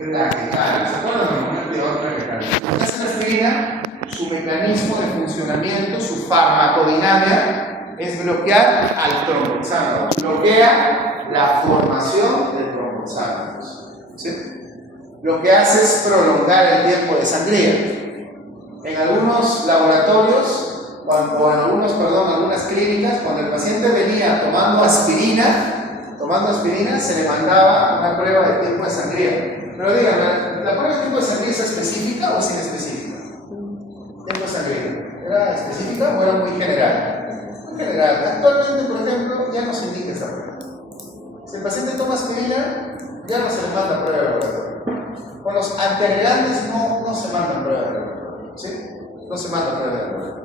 plaquetario. ¿Se acuerdan? Un activador plaquetario. Lo que hace la aspirina, su mecanismo de funcionamiento, su farmacodinámica, es bloquear al tromboxano. Bloquea la formación de tromboxanos. ¿Sí? Lo que hace es prolongar el tiempo de sangría. En algunos laboratorios, algunas clínicas, cuando el paciente venía tomando aspirina, se le mandaba una prueba de tiempo de sangría. Pero díganme, ¿la prueba de tiempo de sangría es específica o es inespecífica? Tiempo de sangría. ¿Era específica o era muy general? Muy general. Actualmente, por ejemplo, ya no se indica esa prueba. Si el paciente toma aspirina, ya no se le manda prueba de laboratorio. Con los antiagregantes no se mandan prueba de laboratorio. ¿Sí? No se manda prueba de laboratorio.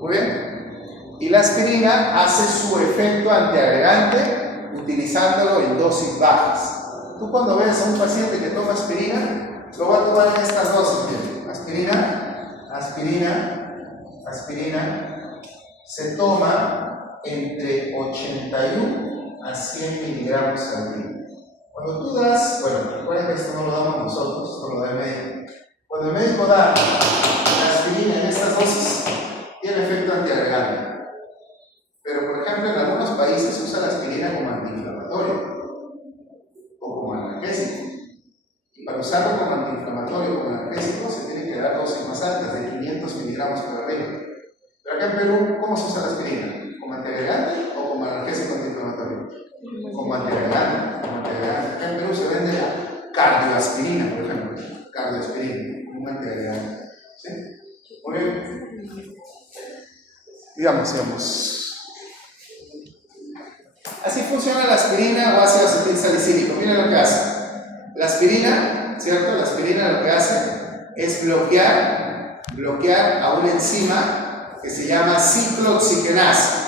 Muy bien. Y la aspirina hace su efecto antiagregante utilizándolo en dosis bajas. Tú cuando ves a un paciente que toma aspirina, lo va a tomar en estas dosis. Bien. Aspirina. Se toma entre 81 a 100 miligramos al día. Cuando tú das, recuerden que esto no lo damos nosotros, esto lo da el médico. Cuando el médico da la aspirina en estas dosis, tiene efecto antiagregante. Pero, por ejemplo, en algunos países se usa la aspirina como antiinflamatorio o como analgésico. Y para usarlo como antiinflamatorio o como analgésico se tiene que dar dosis más altas, de 500 miligramos por arriba. Pero acá en Perú, ¿cómo se usa la aspirina? ¿Como antiagregante o como analgésico antiinflamatorio? Como antiagregante. Acá en Perú se vende la cardioaspirina, por ejemplo. Cardioaspirina, un antiagregante. ¿Sí? Muy bien. Digamos. Así funciona la aspirina o ácido acetilsalicílico. Miren lo que hace. La aspirina, ¿cierto? La aspirina lo que hace es bloquear a una enzima que se llama ciclooxigenasa.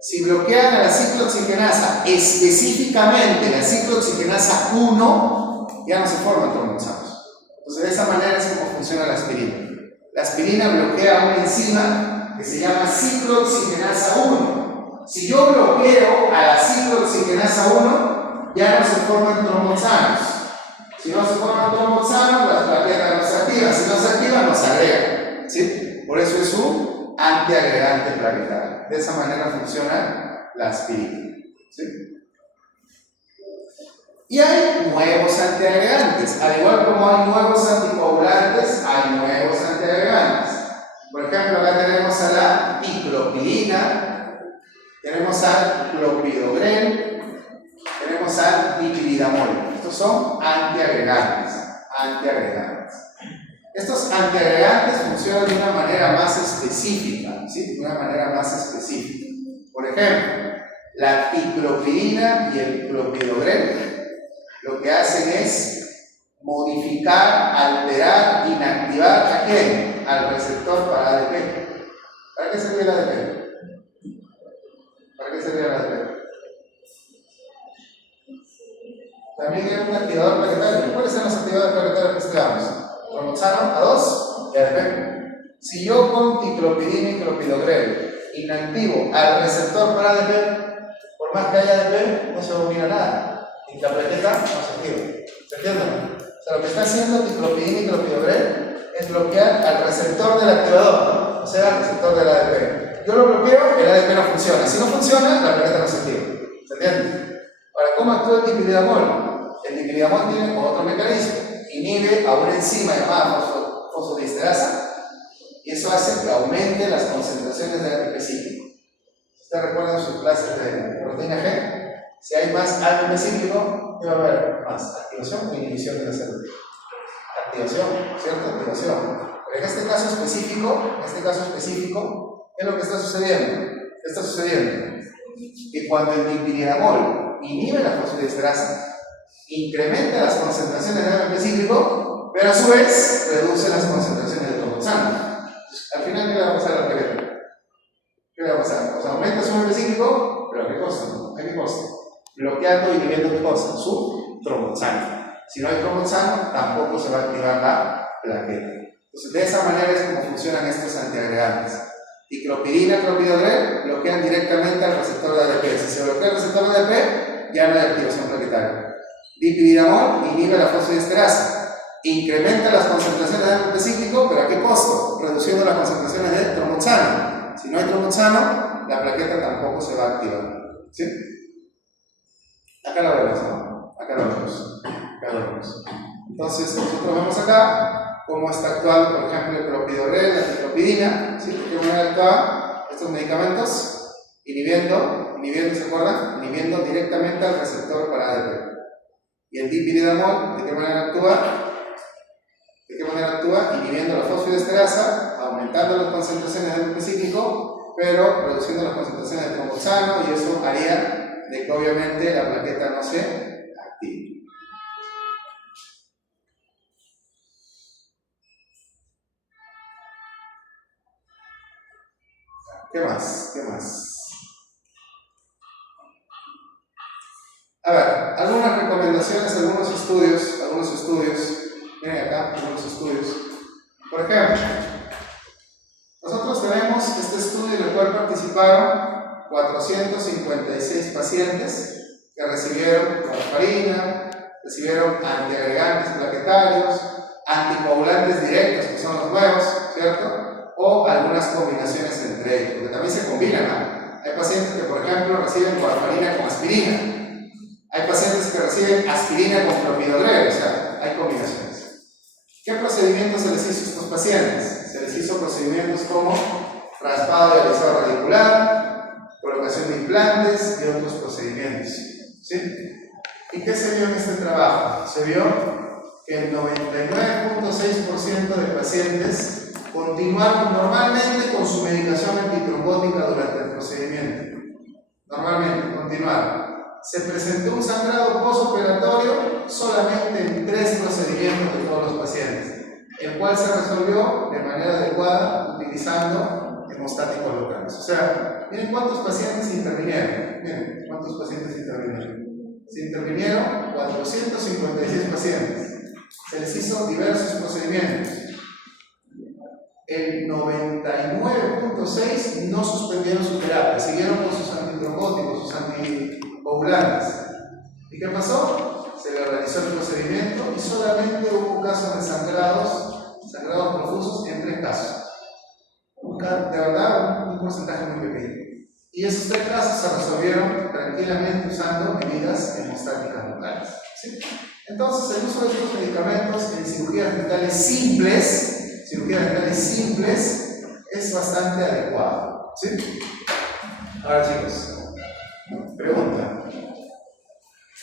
Si bloquean a la ciclooxigenasa, específicamente la ciclooxigenasa 1, ya no se forman tromboxanos. Entonces, de esa manera es como funciona la aspirina. La aspirina bloquea una enzima que se llama ciclooxigenasa 1. Si yo bloqueo a la ciclooxigenasa 1, ya no se forman tromboxanos. Si no se forman tromboxanos, las plaquetas no se activan. Si no se activan, no se agregan. ¿Sí? Por eso es un antiagregante plaquetario. De esa manera funciona la aspirina. ¿Sí? Y hay nuevos antiagregantes. Al igual como hay nuevos anticoagulantes, hay nuevos antiagregantes. Por ejemplo, acá tenemos a la diclopidina, tenemos al clopidogrel, tenemos al dipyridamol. Estos son antiagregantes. Estos antiagregantes funcionan de una manera más específica, ¿sí? De una manera más específica. Por ejemplo, la diclopidina y el clopidogrel lo que hacen es modificar, alterar, inactivar ¿a quién? Al receptor para ADP. ¿Para qué servía el ADP? También era un activador planetario. ¿Cuáles son los activadores planetarios que estudiamos? Tromboxano, A2 y ADP. Si yo con diclopidina y clopidogrel inactivo al receptor para ADP, por más que haya ADP, no se va a unir a nada. Y la plaqueta no se activa. ¿Se entiende? O sea, lo que está haciendo diclopidina y clopidogrel es bloquear al receptor del activador, ¿no? O sea, al receptor del ADP. Yo lo bloqueo, el ADP no funciona. Si no funciona, la plaqueta no se activa. ¿Se entiende? Ahora, ¿cómo actúa el dipyridamol? El dipyridamol tiene otro mecanismo. Inhibe a una enzima llamada fosfodiesterasa y eso hace que aumente las concentraciones de ATP cíclico. ¿Ustedes recuerdan sus clases de proteína G? Si hay más ATP cíclico, ¿qué va a haber? Más activación o inhibición de la célula. Activación, ¿cierto? Activación. Pero en este caso específico, ¿qué es lo que está sucediendo? ¿Qué está sucediendo? Que cuando el dipyridamol inhibe la fosfodiesterasa, incrementa las concentraciones de ATP cíclico, pero a su vez reduce las concentraciones de tromboxano. Al final, ¿qué le va a pasar a la plaqueta? ¿Qué le va a pasar? O sea, aumenta su ATP cíclico, pero ¿a qué costa? ¿A qué costa? Bloqueando y inhibiendo ¿qué cosa? Su tromboxano. Si no hay tromboxano, tampoco se va a activar la plaqueta. Entonces, de esa manera es como funcionan estos antiagregantes. Diclopidina, clopidogrel bloquean directamente al receptor de ADP. Si se bloquea el receptor de ADP, ya no hay activación plaquetaria. Dipirilamol inhibe la fosfodiesterasa, incrementa las concentraciones de AMP cíclico, pero ¿a qué costo? Reduciendo las concentraciones de tromboxano. Si no hay tromboxano, la plaqueta tampoco se va a activar. ¿Sí? Acá lo vemos, ¿no? Acá lo vemos. Acá lo vemos. Entonces, nosotros vemos acá cómo está actuando, por ejemplo, el clopidogrel, la ciclopidina, ¿sí? ¿De qué manera actúan estos medicamentos? Inhibiendo, ¿se acuerdan? Inhibiendo directamente al receptor para ADP. Y el dipirilamol, ¿de qué manera actúa? ¿De qué manera actúa? Inhibiendo la fosfodiesterasa, aumentando las concentraciones de AMP cíclico, pero reduciendo las concentraciones de tromboxano, y eso haría de que obviamente la plaqueta no se active. ¿Qué más? ¿Qué más? A ver, algunas recomendaciones, algunos estudios, miren acá, algunos estudios. Por ejemplo, nosotros tenemos este estudio en el cual participaron 456 pacientes que recibieron warfarina, recibieron antiagregantes plaquetarios, anticoagulantes directos, que son los nuevos, ¿cierto? O algunas combinaciones entre ellos, porque también se combinan, ¿no? Hay pacientes que, por ejemplo, reciben warfarina con aspirina. Hay pacientes que reciben aspirina con clopidogrel, o sea, hay combinaciones. ¿Qué procedimientos se les hizo a estos pacientes? Se les hizo procedimientos como raspado de alisado radicular, colocación de implantes y otros procedimientos. ¿Sí? ¿Y qué se vio en este trabajo? Se vio que el 99.6% de pacientes continuaron normalmente con su medicación antitrombótica durante el procedimiento. Normalmente, continuaron. Se presentó un sangrado postoperatorio solamente en 3 procedimientos de todos los pacientes, el cual se resolvió de manera adecuada utilizando hemostáticos locales. O sea, miren cuántos pacientes intervinieron. Miren cuántos pacientes intervinieron. Se intervinieron 456 pacientes. Se les hizo diversos procedimientos. El 99.6 no suspendieron su terapia, siguieron con sus antitrombóticos, sus anticoagulantes. ¿Y qué pasó? Se le realizó el procedimiento y solamente hubo casos de sangrados profusos en 3 casos. De verdad, un porcentaje muy pequeño. Y esos 3 casos se resolvieron tranquilamente usando medidas hemostáticas locales. ¿Sí? Entonces, el uso de estos medicamentos en cirugías dentales simples, es bastante adecuado. ¿Sí? Ahora, chicos, pregunta.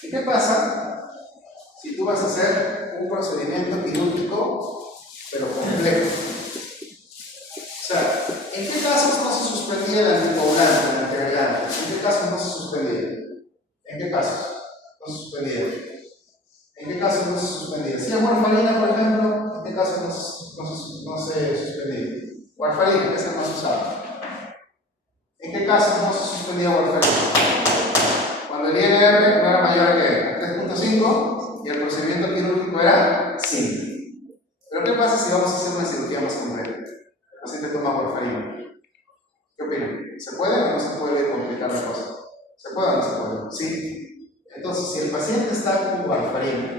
¿Y qué pasa si tú vas a hacer un procedimiento quirúrgico, pero complejo? O sea, ¿en qué casos no se suspendía el anticoagulante, el antiagregante? ¿En qué casos no se suspendía? ¿En qué casos no se suspendía? ¿En qué casos no se suspendía? Si es warfarina, por ejemplo, ¿en qué casos no se suspendía? Warfarina, que es el más usado. ¿En qué casos no se suspendía warfarina? Cuando el INR no era mayor que 3.5 y el procedimiento quirúrgico era 5. Pero ¿qué pasa si vamos a hacer una cirugía más compleja? El paciente toma warfarina. ¿Qué opinan? ¿Se puede o no se puede complicar la cosa? ¿Se puede o no se puede? Sí. Entonces, si el paciente está con warfarina,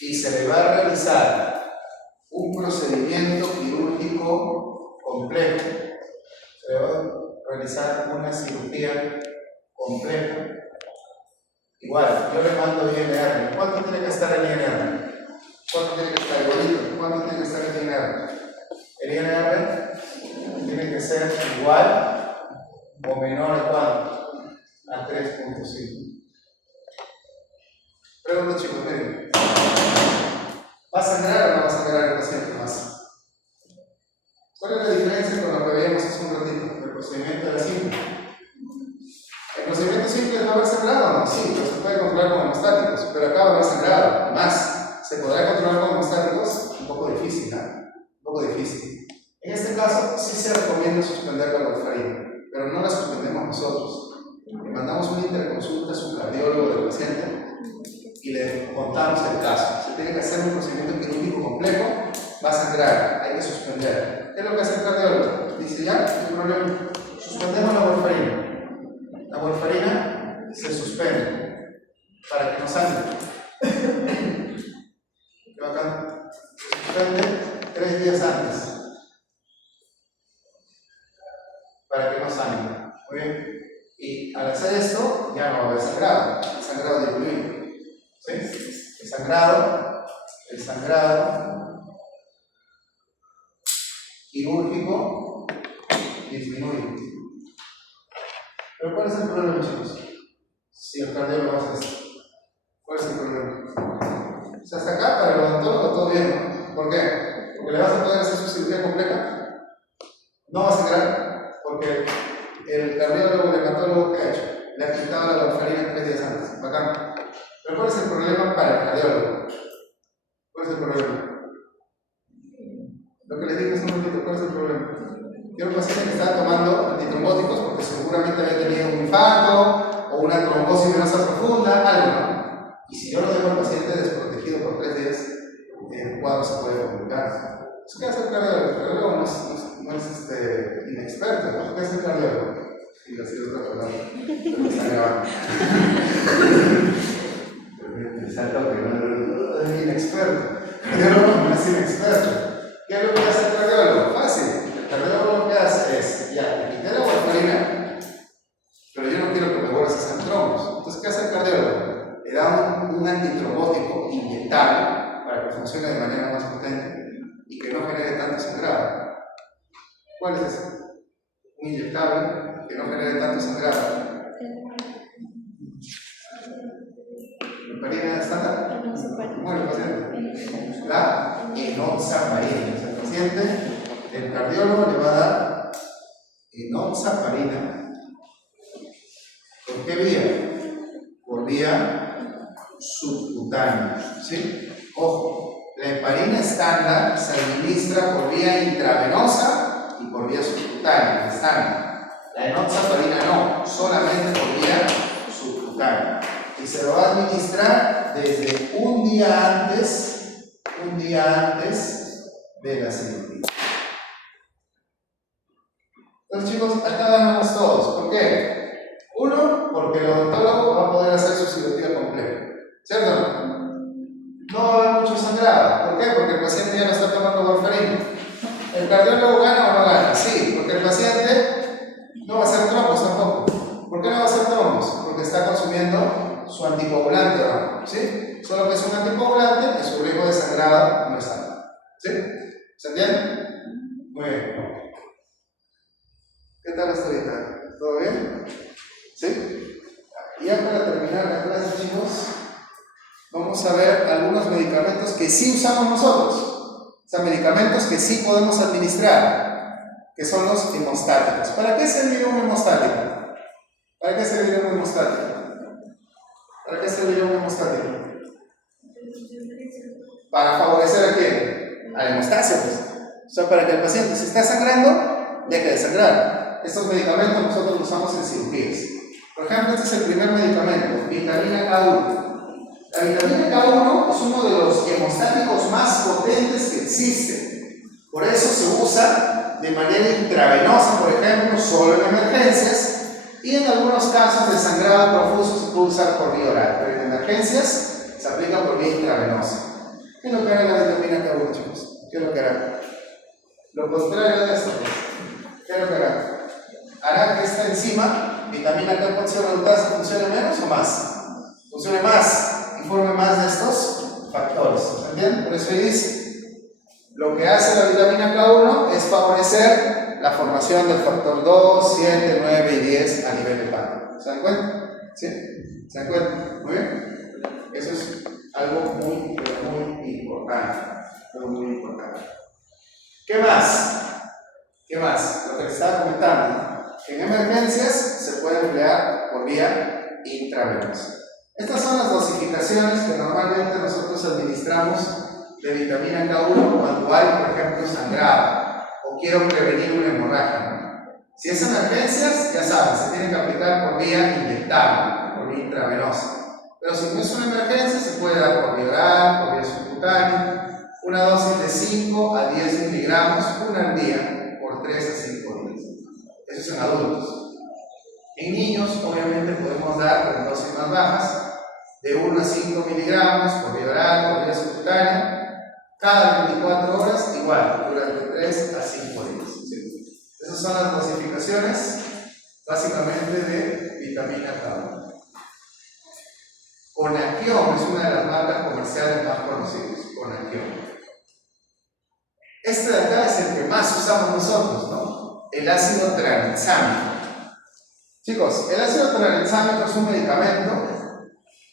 y se le va a realizar un procedimiento quirúrgico complejo, se le va a realizar una cirugía compleja, igual, yo le mando INR. ¿Cuánto tiene que estar el INR? ¿Cuánto tiene que estar el bolito? ¿Cuánto tiene que estar el INR? El INR tiene que ser igual o menor a cuánto? A 3.5. Pregunta, chicos, miren. ¿Va a sangrar o no va a sangrar el paciente más? ¿Cuál es la diferencia con lo que veíamos hace un ratito? El procedimiento de la simple. ¿El procedimiento simple va a haber sangrado o no? Sí, pero se puede controlar con hemostáticos, pero acá va a haber sangrado. Más, ¿se podrá controlar con hemostáticos? Un poco difícil, ¿no? Un poco difícil. En este caso, sí se recomienda suspender la warfarina, pero no la suspendemos nosotros. Le mandamos una interconsulta a su cardiólogo del paciente y le contamos el caso. Se tiene que hacer un procedimiento quirúrgico complejo, va a sangrar, hay que suspender. ¿Qué es lo que hace el cardiólogo? Dice, ya, no hay problema, suspendemos la warfarina. La warfarina se suspende para que no sangre. ¿Qué bacán? Se suspende 3 días antes para que no sangre. Muy bien. Y al hacer esto ya no va a haber sangrado. El sangrado disminuye. ¿Sí? El sangrado quirúrgico disminuye. Pero ¿cuál es el problema, chicos? Si el cardiólogo hace esto, ¿cuál es el problema? O sea, hasta acá para el odontólogo todo bien, ¿no? ¿Por qué? Porque le vas a poder hacer su cirugía completa. No va a sangrar, porque el cardiólogo, el hematólogo, ¿qué ha hecho? Le ha quitado la warfarina 3 días antes. Bacán. Pero ¿cuál es el problema para el cardiólogo? ¿Cuál es el problema? Lo que les dije hace un momento, ¿cuál es el problema? Quiero un paciente que estaba tomando antitrombóticos porque seguramente había tenido un infarto o una trombosis venosa profunda, algo, ¿no? Y si yo lo dejo al paciente desprotegido por 3 días, el cuadro se puede complicar. ¿Eso qué hace el cardiólogo? El cardiólogo no es inexperto, ¿no? ¿Qué hace el cardiólogo? Y así de otra palabra, pero me está grabando. Es inexperto. El cardiólogo no es inexperto. ¿Qué es lo que hace el cardiólogo? Fácil. El cardiólogo lo que hace es, ya, te quité la warfarina, pero yo no quiero que me vuelvas a hacer trombos. Entonces, ¿qué hace el cardiólogo? Le da un antitrombótico inyectable para que funcione de manera más potente y que no genere tanto sangrado. ¿Cuál es ese? Un inyectable que no genere tanto sangrado. ¿Heparina estándar? Bueno, el paciente. La enoxaparina. El paciente, el cardiólogo le va a dar enoxaparina. ¿Por qué vía? Por vía subcutánea. ¿Sí? Ojo, la heparina estándar se administra por vía intravenosa y por vía subcutánea. Estándar. La enoxaparina no, solamente por vía subcutánea. Y se lo va a administrar desde un día antes de la cirugía. Entonces, chicos, acá ganamos todos. ¿Por qué? Uno, porque el odontólogo va a poder hacer su cirugía completa. ¿Cierto? No va a haber mucho sangrado. ¿Por qué? Porque el paciente ya no está tomando warfarina. ¿El cardiólogo gana o no gana? Sí, porque el paciente no va a hacer trombos tampoco. ¿Por qué no va a hacer trombos? Porque está consumiendo su anticoagulante, ¿no? ¿Sí? Solo que es un anticoagulante que su riesgo de sangrado no es alto. ¿Sí? ¿Se entiende? Muy bien. ¿Qué tal hasta ahorita? ¿Todo bien? ¿Sí? Y ya para terminar la clase, chicos, vamos a ver algunos medicamentos que sí usamos nosotros. O sea, medicamentos que sí podemos administrar, que son los hemostáticos. ¿Para qué serviría un hemostático? ¿Para qué serviría un hemostático? ¿Para qué serviría un hemostático? Para favorecer a quién? A la hemostasia, pues. O sea, para que el paciente, si está sangrando, deje de sangrar. Estos medicamentos nosotros los usamos en cirugías. Por ejemplo, este es el primer medicamento, vitamina K1. La vitamina K1 es uno de los hemostáticos más potentes que existen. Por eso se usa de manera intravenosa, por ejemplo, solo en emergencias. Y en algunos casos de sangrado profuso se puede usar por vía oral, pero en emergencias se aplica por vía intravenosa. ¿Qué es lo que hará la vitamina K1, chicos? ¿Qué es lo que hará? Lo contrario de esto. ¿Qué es lo que hará? Hará que esta enzima, vitamina K reductasa, funcione menos o más. Funcione más y forme más de estos factores. ¿Entienden? Por eso ahí dice, lo que hace la vitamina K1 es favorecer la formación del factor 2, 7, 9 y 10 a nivel hepático. ¿Se dan cuenta? ¿Sí? ¿Se dan cuenta? Muy bien. Eso es algo muy, pero muy importante. Algo muy importante. ¿Qué más? ¿Qué más? Lo que les estaba comentando. En emergencias se puede emplear por vía intravenosa. Estas son las dosificaciones que normalmente nosotros administramos de vitamina K1 cuando hay, por ejemplo, sangrado. O quiero prevenir una hemorragia. Si es emergencias, ya saben, se tiene que aplicar por vía inyectable, por vía intravenosa. Pero si no es una emergencia, se puede dar por vía oral, por vía subcutánea, una dosis de 5 a 10 miligramos, una al día, por 3 a 5 días. Eso es en adultos. En niños, obviamente, podemos dar con dosis más bajas, de 1 a 5 miligramos por vía oral, por vía subcutánea, cada 24 horas, igual, durante 3 a 5 días. ¿Sí? Esas son las dosificaciones, básicamente, de vitamina K1. Conaquion es una de las marcas comerciales más conocidas, Conaquion. Este de acá es el que más usamos nosotros, ¿no? El ácido tranexámico. Chicos, el ácido tranexámico es un medicamento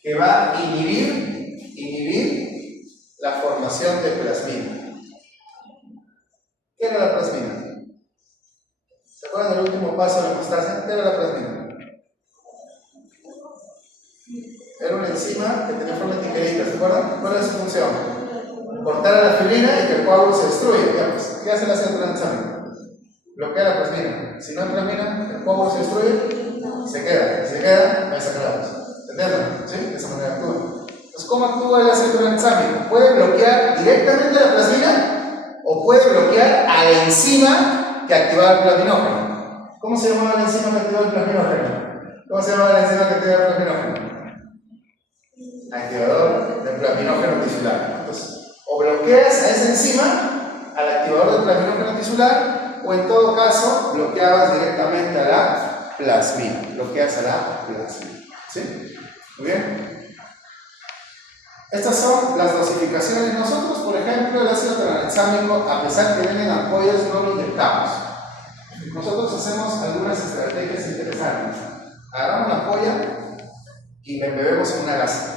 que va a inhibir la formación de plasmina. ¿Qué era la plasmina? ¿Se acuerdan del último paso de la hemostasia? ¿Qué era la plasmina? Era una enzima que tenía forma de tijerita, ¿se acuerdan? ¿Cuál es su función? Cortar a la fibrina y que el coágulo se destruya. Digamos. ¿Qué hace el ácido tranexámico? Bloquea la plasmina. Si no hay plasmina, el coágulo se destruye, se queda. Si se queda, ahí sacamos. ¿Entienden? ¿Sí? De esa manera actúa. Entonces, ¿cómo actúa el ácido tranexámico? Puede bloquear directamente la plasmina o puede bloquear a la enzima que activaba el plasminógeno. ¿Cómo se llamaba la enzima que activaba el plasminógeno? ¿Cómo se llamaba la enzima que activaba el plasminógeno? Activador del plasminógeno tisular. Entonces, o bloqueas a esa enzima, al activador del plasminógeno tisular, o en todo caso, bloqueabas directamente a la plasmina. Bloqueas a la plasmina. ¿Sí? Muy bien. Estas son las dosificaciones. Nosotros, por ejemplo, el ácido tranexámico, a pesar que vienen ampollas, no lo inyectamos. Nosotros hacemos algunas estrategias interesantes. Agarramos la ampolla y la embebemos en una gasa.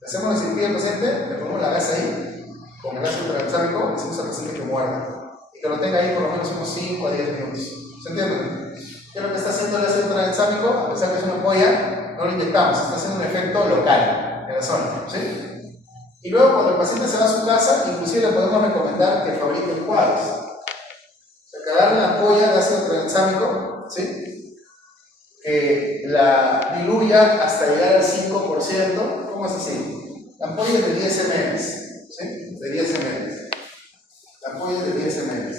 Le hacemos la cirugía al paciente, le ponemos la gasa ahí, con el ácido tranexámico, le decimos al paciente que muerda y que lo tenga ahí por lo menos unos 5 a 10 minutos. ¿Se entiende? ¿Qué es lo que está haciendo el ácido tranexámico? A pesar que es una ampolla, no lo inyectamos, está haciendo un efecto local en la zona. ¿Sí? Y luego, cuando el paciente se va a su casa, inclusive le podemos recomendar que fabrique enjuagues. O sea, que agarre la ampolla de ácido tranexámico, ¿sí? Que la diluya hasta llegar al 5%. ¿Cómo es así? La ampolla es de 10 ml, ¿sí? De 10 ml. La ampolla es de 10 ml.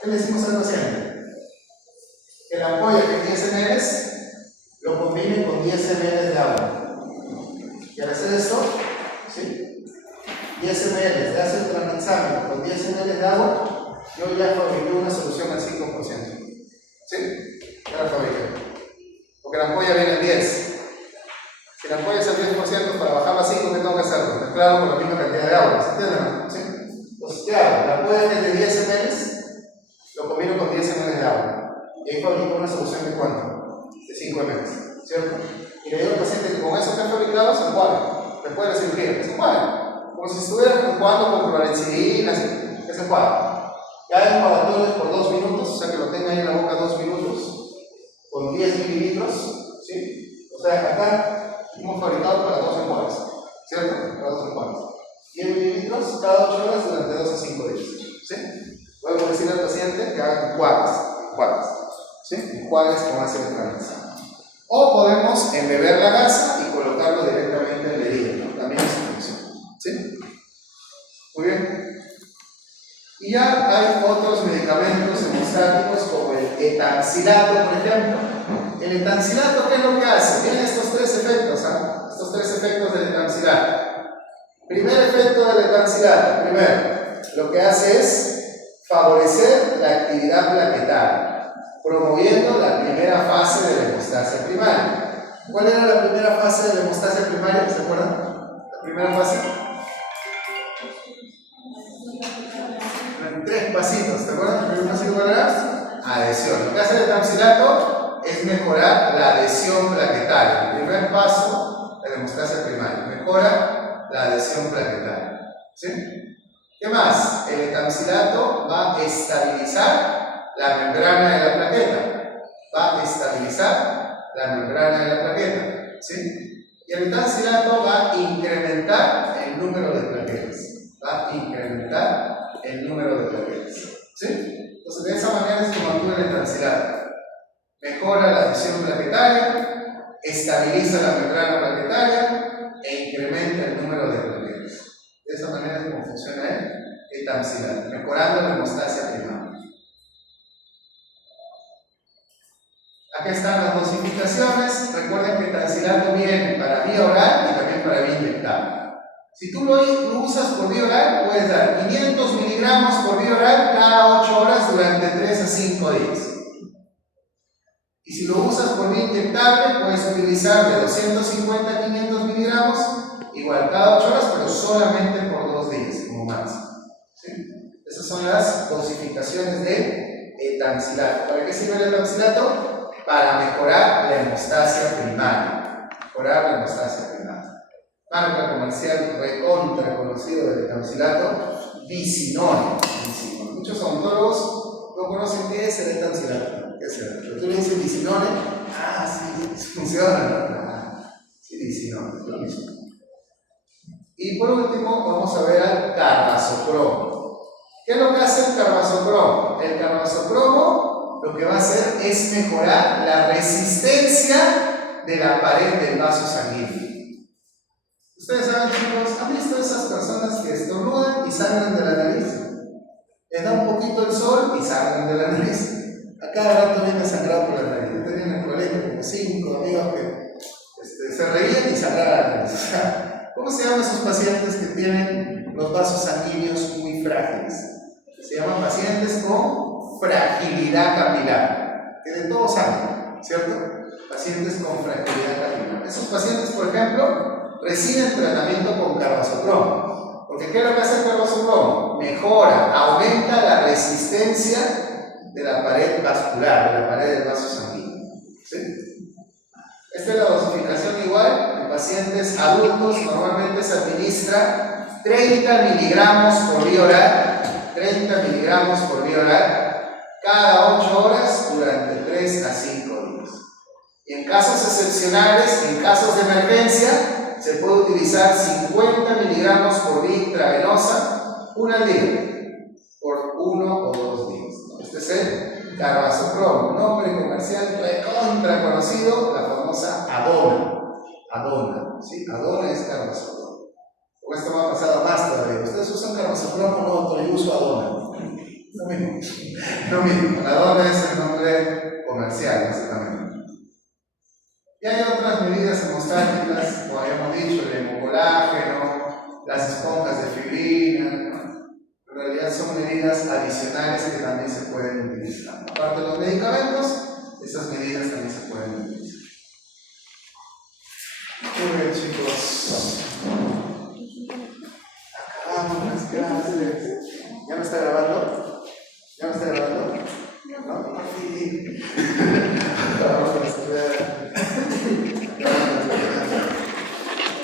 ¿Qué le decimos al paciente? Que la ampolla que es 10 ml lo combine con 10 ml de agua. Y al hacer esto, ¿sí? 10 ml de ácido tranexámico con 10 ml de agua, yo ya fabriqué una solución al 5%. ¿Sí? Ya la fabriqué. Porque la ampolla viene al 10. Si la ampolla es al 10%, para bajarla a 5, ¿qué tengo que hacerlo? Mezclarlo con la misma cantidad de agua. ¿Se entiende? ¿Sí? Entonces, ¿qué hago? La ampolla que es de 10 ml, lo combino con 10 ml de agua. Y ahí fabrico una solución de ¿cuánto? De 5 ml. ¿Cierto? Y le digo al paciente que con eso que han fabricado se enjuague. Después de la cirugía, que se enjuague. Como si estuvieran jugando con clorexidina, que se enjuague. Ya enjuagatorios por 2 minutos, o sea que lo tenga ahí en la boca 2 minutos. Con 10 mililitros, ¿sí? O sea, acá hemos fabricado para 2 enjuagues, ¿cierto? Para 2 enjuagues. 10 mililitros cada 8 horas durante 2 a 5 días, ¿sí? Podemos decirle al paciente que haga enjuagues, ¿sí? Enjuagues con ácido tranexámico. O podemos embeber la gasa y colocarlo directamente en la herida, ¿no? También es una opción, ¿sí? Muy bien. Y ya hay otros medicamentos hemostáticos como el etancilato, por ejemplo. El etancilato, ¿qué es lo que hace? Miren estos 3 efectos, ¿ah? Estos 3 efectos del etancilato. Primer efecto del etancilato, primero, lo que hace es favorecer la actividad plaquetaria, promoviendo la primera fase de la hemostasia primaria. ¿Cuál era la primera fase de la hemostasia primaria? ¿Se acuerdan? La primera fase. 3 pasitos, ¿te acuerdas? El primer pasito, ¿cuál era? Adhesión. Lo que hace el etancilato es mejorar la adhesión plaquetaria. El primer paso de la hemostasia primaria, mejora la adhesión plaquetaria. ¿Sí? ¿Qué más? El etancilato va a estabilizar la membrana de la plaqueta. Va a estabilizar la membrana de la plaqueta. ¿Sí? Y el etancilato va a incrementar el número de plaquetas. Va a incrementar el número de plaquetas. ¿Sí? Entonces, de esa manera es como actúa el etancilato. Mejora la adhesión plaquetaria, estabiliza la membrana plaquetaria e incrementa el número de plaquetas. De esa manera es como funciona el etancilato, mejorando la hemostasia primaria. Acá están las dosificaciones. Recuerden que Tancilato viene para vía oral y también para vía inyectable. Si tú lo usas por vía oral, puedes dar 500 miligramos por vía oral cada 8 horas durante 3 a 5 días. Y si lo usas por vía inyectable, puedes utilizar de 250 a 500 miligramos, igual cada 8 horas, pero solamente por 2 días, como máximo. ¿Sí? Esas son las dosificaciones de Tancilato. ¿Para qué sirve el Tancilato? Para mejorar la hemostasia primaria. Marca comercial recontra conocido del Tancilato, Vicinone. Muchos odontólogos no conocen qué es el Tancilato. Pero tú le dices Vicinone, sí, funciona, ¿no? Sí, Vicinone, es lo mismo. Y por último, vamos a ver al carbazocromo. ¿Qué es lo que hace el carbazocromo? El carbazocromo lo que va a hacer es mejorar la resistencia de la pared del vaso sanguíneo. Ustedes saben, chicos, ¿han visto esas personas que estornudan y sangran de la nariz? Les da un poquito el sol y sangran de la nariz. A cada rato viene sangrado por la nariz. Yo tenía en el colegio como 5 amigos que se reían y sangraban la nariz. ¿Cómo se llaman esos pacientes que tienen los vasos sanguíneos muy frágiles? Se llaman pacientes con fragilidad capilar, que de todo sangran, ¿cierto? Pacientes con fragilidad capilar. Esos pacientes, por ejemplo, reciben tratamiento con carbazocromo. Porque ¿qué es lo que hace el carbazocromo? Mejora, aumenta la resistencia de la pared vascular, de la pared del vaso sanguíneo. ¿Sí? Esta es la dosificación igual. En pacientes adultos normalmente se administra 30 miligramos por vía oral, 30 miligramos por vía oral, cada 8 horas durante 3 a 5 días. Y en casos excepcionales, en casos de emergencia, se puede utilizar 50 miligramos por vía intravenosa, una al día, por 1 o 2 días. Este es el carbazocromo, nombre comercial recontra conocido, la famosa Adona. ¿Sí? Adona es carbazocromo. Con esto me ha pasado más todavía. ¿Ustedes usan carbazocromo? No, yo uso Adona. Lo mismo. Adona es el nombre comercial, básicamente. Y hay otras medidas hemostáticas, como habíamos dicho, el hemocolágeno, las esponjas de fibrina, ¿no? En realidad son medidas adicionales que también se pueden utilizar. Aparte de los medicamentos, estas medidas también se pueden utilizar.